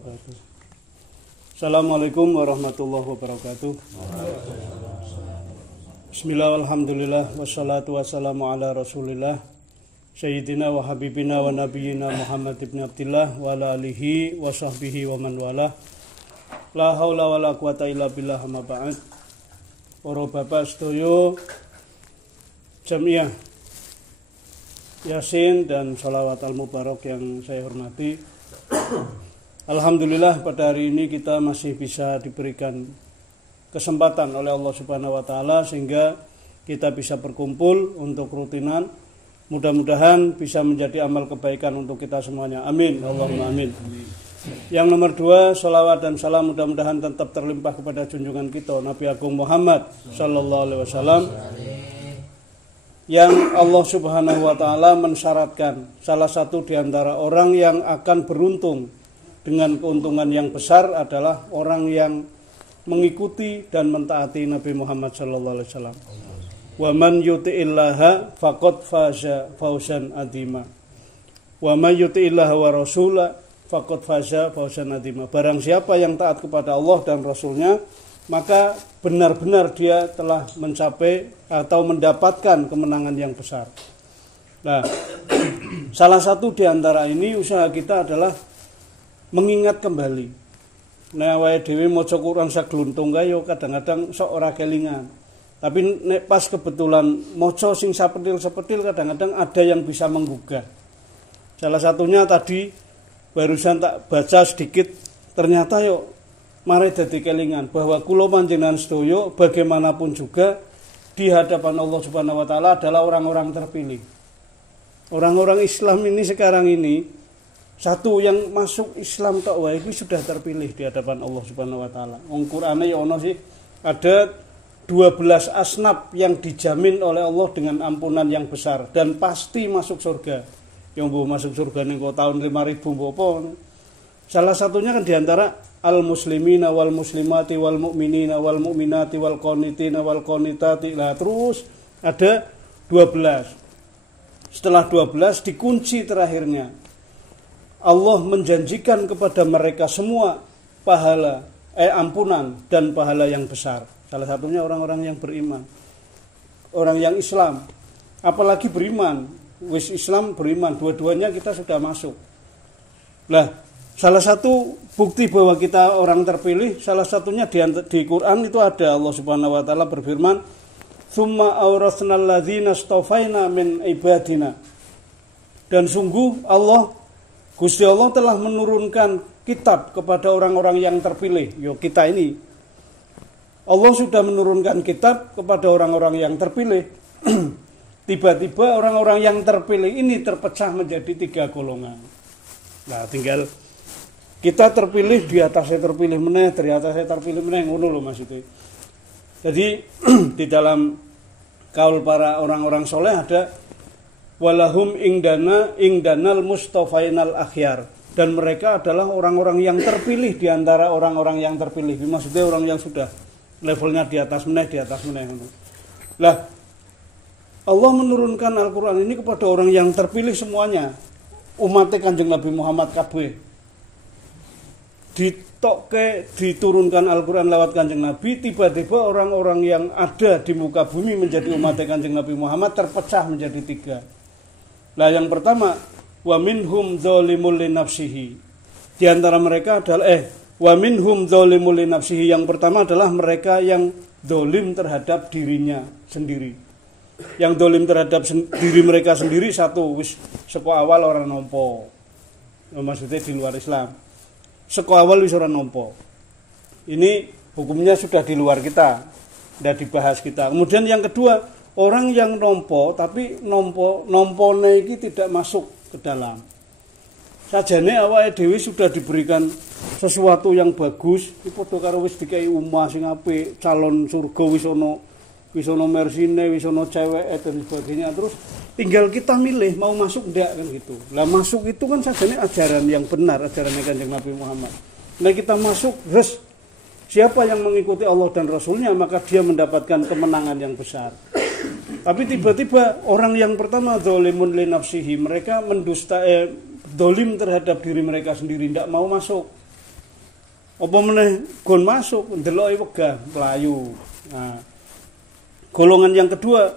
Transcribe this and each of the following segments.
wabarakatuh. Assalamualaikum warahmatullahi wabarakatuh. Bismillah, alhamdulillah, wassalatu wassalamu ala rasulillah Sayyidina wa habibina wa nabiyina Muhammad ibn Abdillah wa ala alihi wa sahbihi wa man wala. La haula wa la quwata illa billah amma ba'd. Para bapak sedaya Jamiah Yasin dan sholawat al-mubarak yang saya hormati. Alhamdulillah pada hari ini kita masih bisa diberikan kesempatan oleh Allah Subhanahu wa taala sehingga kita bisa berkumpul untuk rutinan. Mudah-mudahan bisa menjadi amal kebaikan untuk kita semuanya. Amin. Allahumma amin. Yang nomor 2, sholawat dan salam mudah-mudahan tetap terlimpah kepada junjungan kita Nabi Agung Muhammad sallallahu alaihi wasallam, yang Allah Subhanahu wa taala mensyaratkan salah satu di antara orang yang akan beruntung dengan keuntungan yang besar adalah orang yang mengikuti dan mentaati Nabi Muhammad sallallahu alaihi wasallam. Wa man yuti'illaha faqad faza fawzan adzima. Wa man yuti'illaha wa rasula faqad faza fawzan adzima. Barang siapa yang taat kepada Allah dan Rasulnya, maka benar-benar dia telah mencapai atau mendapatkan kemenangan yang besar. Nah, salah satu di antara ini usaha kita adalah mengingat kembali. Nah, wae dhewe maca Quran sagluntung kae yo kadang-kadang sok ora kelingan. Tapi nek pas kebetulan maca sing sapetil-sapetil kadang-kadang ada yang bisa menggugah. Salah satunya tadi barusan tak baca sedikit, ternyata yo mari dadi kelingan bahwa kula panjenengan sedaya bagaimanapun juga di hadapan Allah Subhanahu wa taala adalah orang-orang terpilih. Orang-orang Islam ini sekarang ini satu yang masuk Islam tok wae iki sudah terpilih di hadapan Allah Subhanahu wa taala. Wong Qur'ane ya ono sih ada 12 asnaf yang dijamin oleh Allah dengan ampunan yang besar dan pasti masuk surga. Yang mbuh masuk surga ning tahun 5000 apa. Salah satunya kan diantara al-muslimina wal muslimati wal mu'minina wal mu'minati wal qanitina wal qanitati. Lah terus ada 12. Setelah 12 dikunci terakhirnya. Allah menjanjikan kepada mereka semua pahala, ampunan dan pahala yang besar. Salah satunya orang-orang yang beriman. Orang yang Islam. Apalagi beriman. Wis Islam beriman. Dua-duanya kita sudah masuk. Lah, salah satu bukti bahwa kita orang terpilih, salah satunya di Quran itu ada Allah Subhanahu wa taala berfirman, "Tsumma awrasnal ladzina istafaina min ibadina." Dan sungguh Gusti Allah telah menurunkan kitab kepada orang-orang yang terpilih. Yo kita ini. Allah sudah menurunkan kitab kepada orang-orang yang terpilih. Tiba-tiba orang-orang yang terpilih ini terpecah menjadi 3 golongan. Nah, tinggal kita terpilih di atasnya terpilih meneh, dari atasnya terpilih meneh, ngono lho maksudnya. Jadi di dalam kaul para orang-orang soleh ada walahum ingdanal mustafainal akhyar, dan mereka adalah orang-orang yang terpilih di antara orang-orang yang terpilih. Maksudnya orang yang sudah levelnya di atas meneh. Lah, Allah menurunkan Al-Qur'an ini kepada orang yang terpilih semuanya. Umat Kanjeng Nabi Muhammad kabeh. Diturunkan Al-Quran lewat Kanjeng Nabi, tiba-tiba orang-orang yang ada di muka bumi menjadi umat Kanjeng Nabi Muhammad terpecah menjadi 3. Nah, yang pertama, wa minhum zalimul li nafsihi. Di antara mereka adalah wa minhum zalimul li nafsihi, yang pertama adalah mereka yang zalim terhadap dirinya sendiri. Yang zalim terhadap diri mereka sendiri satu wis saka awal orang nampa. Maksudnya di luar Islam. Saka awal wis ora nampa. Ini hukumnya sudah di luar kita, tidak dibahas kita. Kemudian yang kedua, orang yang nampa tapi nampane iki tidak masuk ke dalam. Sajane awake dhewe sudah diberikan sesuatu yang bagus, iki padha karo wis dikai omah sing apik, calon surga wis ana mersine, wis ana ceweke dan sebagainya. Terus tinggal kita milih mau masuk ndak kan gitu. Lah masuk itu kan sajane ajaran yang benar, ajarannya Kanjeng Nabi Muhammad. Nah kita masuk, terus siapa yang mengikuti Allah dan Rasulnya maka dia mendapatkan kemenangan yang besar. Tapi tiba-tiba orang yang pertama zalimun li nafsihi, mereka mendusta dolim terhadap diri mereka sendiri, tidak mau masuk. Apa meneh gon masuk ndeloki wegah mlayu. Nah, golongan yang kedua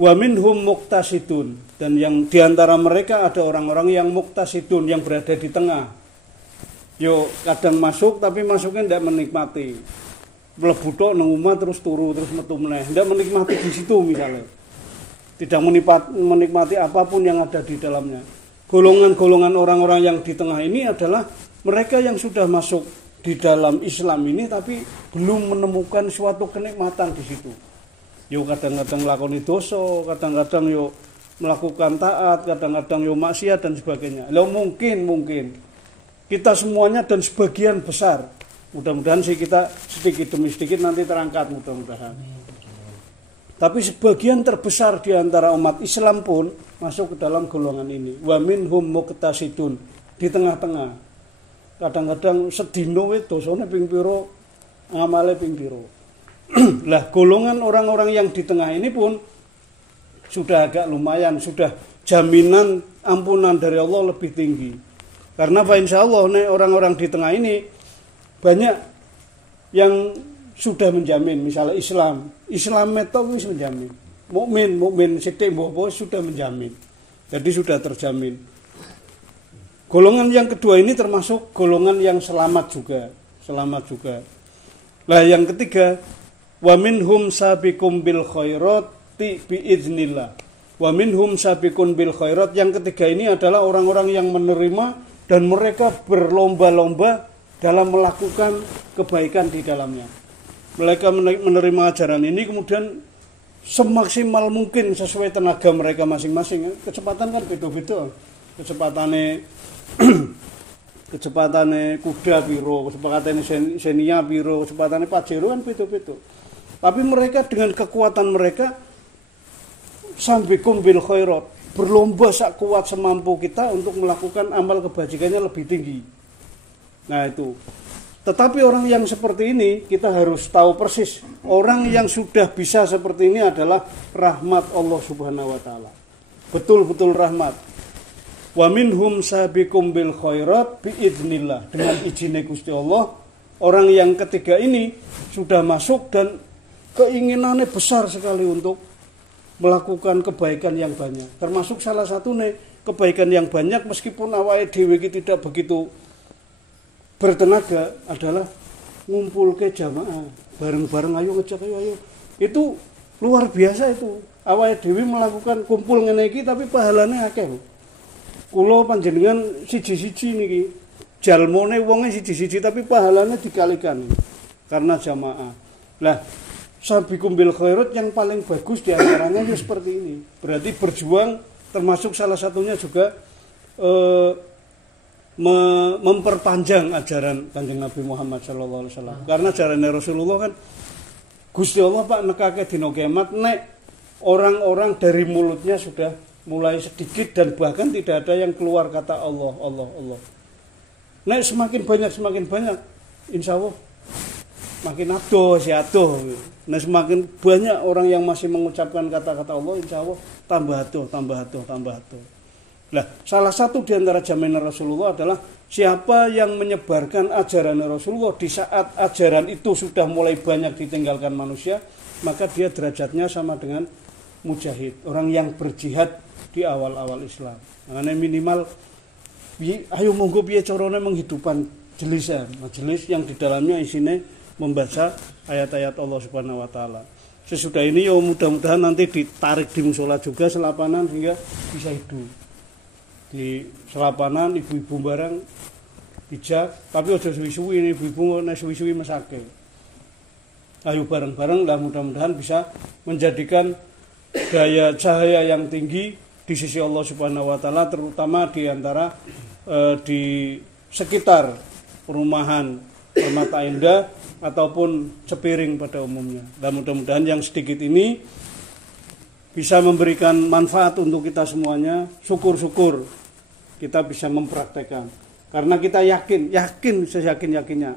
wa minhum muqtasidun, dan yang diantara mereka ada orang-orang yang muqtasidun, yang berada di tengah. Yo kadang masuk tapi masuknya tidak menikmati. Mlebu tok nang omah terus turu terus metu meneh. Tidak menikmati di situ misalnya. Tidak menikmati apapun yang ada di dalamnya. Golongan-golongan orang-orang yang di tengah ini adalah mereka yang sudah masuk di dalam Islam ini tapi belum menemukan suatu kenikmatan di situ. Yo kadang-kadang lakoni dosa, kadang-kadang yo melakukan taat, kadang-kadang yo maksiat dan sebagainya. Lo mungkin kita semuanya dan sebagian besar, mudah-mudahan sih kita sedikit demi sedikit nanti terangkat mudah-mudahan. Tapi sebagian terbesar di antara umat Islam pun masuk ke dalam golongan ini. Wa minhum muqtasidun, di tengah-tengah. Kadang-kadang sedino wis dosane ping pira, ngamale ping pira. Lah golongan orang-orang yang di tengah ini pun sudah agak lumayan, sudah jaminan ampunan dari Allah lebih tinggi. Karena insya Allah nih orang-orang di tengah ini banyak yang sudah menjamin, misalnya Islam itu wis menjamin. Mukmin sithik mbok sudah menjamin. Jadi sudah terjamin. Golongan yang kedua ini termasuk golongan yang selamat juga. Lah yang ketiga wa minhum sabiqum bil khairati biiznillah. Wa minhum sabiqun bil khairat, yang ketiga ini adalah orang-orang yang menerima dan mereka berlomba-lomba dalam melakukan kebaikan di dalamnya. Mereka menerima ajaran ini kemudian semaksimal mungkin sesuai tenaga mereka masing-masing. Kecepatan kan beda-beda. Kecepatane kuda piro, kecepatane Xenia piro, kecepatane Pajero kan beda-beda. Tapi mereka dengan kekuatan mereka sambikum bil khairat, berlomba sak kuat semampu kita untuk melakukan amal kebajikannya lebih tinggi. Nah itu. Tetapi orang yang seperti ini kita harus tahu persis, orang yang sudah bisa seperti ini adalah rahmat Allah Subhanahu wa taala. Betul-betul rahmat. Wa minhum sabiqum bil khairat biidznillah, dengan izin Gusti Allah. Orang yang ketiga ini sudah masuk dan keinginannya besar sekali untuk melakukan kebaikan yang banyak. Termasuk salah satu kebaikan yang banyak meskipun awake dhewe tidak begitu bertenaga adalah ngumpul ke jamaah bareng-bareng, ayo ngejak ayo. Itu luar biasa itu. Awake dhewe melakukan kumpul ngene iki tapi pahalane akeh. Kula panjenengan siji-siji niki. Jalmone wonge siji-siji tapi pahalane dikalikan karena jamaah. Lah, sabiqum bil khairat yang paling bagus di antaranya ya seperti ini. Berarti berjuang termasuk salah satunya juga memperpanjang ajaran Kanjeng Nabi Muhammad sallallahu alaihi wasallam. Karena ajaran Rasulullah kan Gusti Allah Pak nekake dina kiamat nek orang-orang dari mulutnya sudah mulai sedikit dan bahkan tidak ada yang keluar kata Allah. Nek semakin banyak insya Allah makin adoh. Nah semakin banyak orang yang masih mengucapkan kata-kata Allah, insya Allah tambah adoh. Nah, salah satu di antara jaminan Rasulullah adalah siapa yang menyebarkan ajaran Rasulullah di saat ajaran itu sudah mulai banyak ditinggalkan manusia, maka dia derajatnya sama dengan mujahid, orang yang berjihad di awal-awal Islam. Makanya minimal ayo monggo piye carane menghidupkan majelis yang di dalamnya isinya membaca ayat-ayat Allah Subhanahu wa taala. Sesudah ini ya mudah-mudahan nanti ditarik di musola juga selapanan hingga bisa hidup. Di selapanan ibu-ibu barang bijak, tapi aja suwi-suwi ini ibu-ibu nek suwi-suwi mesake. Ayo bareng-bareng lah mudah-mudahan bisa menjadikan daya cahaya yang tinggi di sisi Allah Subhanahu wa taala, terutama di antara di sekitar perumahan Permata Indah ataupun Cepiring pada umumnya. Dan mudah-mudahan yang sedikit ini bisa memberikan manfaat untuk kita semuanya. Syukur-syukur kita bisa mempraktekkan. Karena kita yakin seyakin-yakinnya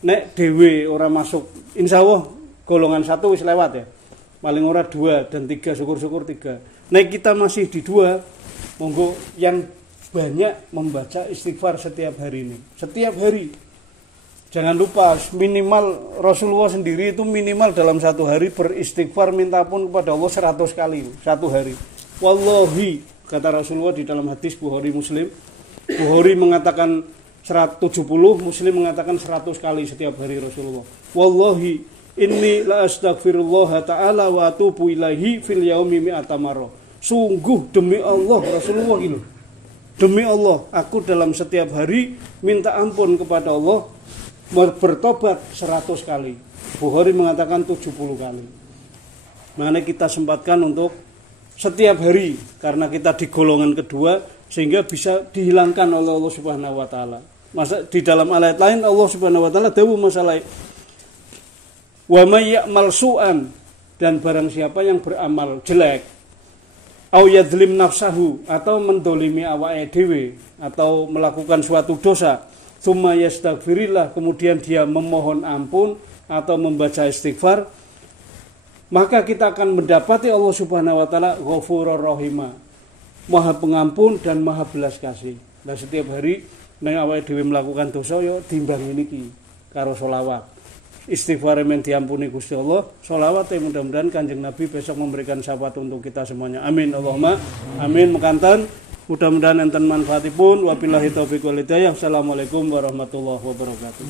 nek dhewe ora masuk, insya Allah golongan 1 wis lewat ya. Paling ora 2 dan 3, syukur-syukur 3. Nek kita masih di 2, monggo yang banyak membaca istighfar setiap hari ini. Setiap hari. Jangan lupa minimal Rasulullah sendiri itu minimal dalam satu hari beristighfar minta ampun kepada Allah 100 kali satu hari. Wallahi, kata Rasulullah di dalam hadis Bukhari Muslim. Bukhari mengatakan 170, Muslim mengatakan 100 kali setiap hari Rasulullah. Wallahi inni la astaghfirullah ta'ala wa atubu ilaihi fil yaumi mi'ata marrah. Sungguh demi Allah Rasulullah gitu. Demi Allah, aku dalam setiap hari minta ampun kepada Allah, bertobat 100 kali. Bukhari mengatakan 70 kali. Makanya kita sempatkan untuk setiap hari, karena kita di golongan kedua, sehingga bisa dihilangkan oleh Allah Subhanahu wa taala. Masa di dalam ayat lain Allah Subhanahu wa taala dawuh masalah wa may ya'mal su'an, dan barang siapa yang beramal jelek, au yadlim nafsahu, atau mendolimi awake dhewe, atau melakukan suatu dosa, tsumma yastaghfirillah, kemudian dia memohon ampun atau membaca istighfar, maka kita akan mendapati Allah Subhanahu wa taala Ghafurur Rahima, Maha Pengampun dan Maha Belas Kasih. Nah, setiap hari nek awake dhewe melakukan dosa yo timbangi niki karo selawat. Istighfar men diampuni Gusti Allah, selawat mudah-mudahan Kanjeng Nabi besok memberikan syafaat untuk kita semuanya. Amin Allahumma amin. Mekanten mudah-mudahan enten manfaatipun. Wabillahi taufiq wal hidayah. Assalamualaikum warahmatullahi wabarakatuh.